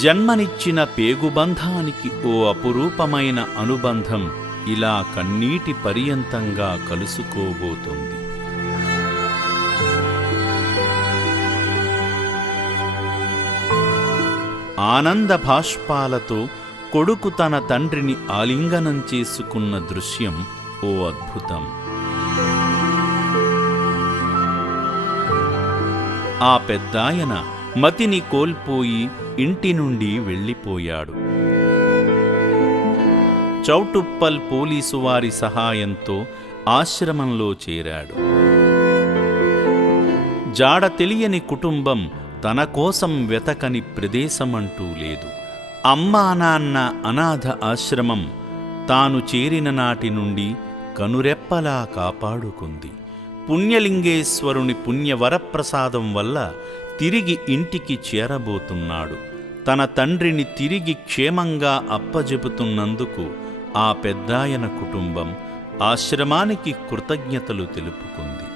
జన్మనిచ్చిన పేగుబంధానికి ఓ అపురూపమైన అనుబంధం ఇలా కన్నీటి పర్యంతంగా కలుసుకోబోతుంది. ఆనంద భాష్పాలతో కొడుకు తన తండ్రిని ఆలింగనం చేసుకున్న దృశ్యం ఓ అద్భుతం. ఆ పెద్దాయన మతిని కోల్పోయి ఇంటి నుండి వెళ్ళిపోయాడు. చౌటుప్పల్ పోలీసు వారి సహాయంతో ఆశ్రమంలో చేరాడు. జాడ తెలియని కుటుంబం తన కోసం వెతకని ప్రదేశమంటూ లేదు. అమ్మా నాన్న అనాథ ఆశ్రమం తాను చేరిన నాటి నుండి కనురెప్పలా కాపాడుకుంది. పుణ్యలింగేశ్వరుని పుణ్యవరప్రసాదం వల్ల తిరిగి ఇంటికి చేరబోతున్నాడు. తన తండ్రిని తిరిగి క్షేమంగా అప్పజెపుతున్నందుకు ఆ పెద్దాయన కుటుంబం ఆశ్రమానికి కృతజ్ఞతలు తెలుపుకుంది.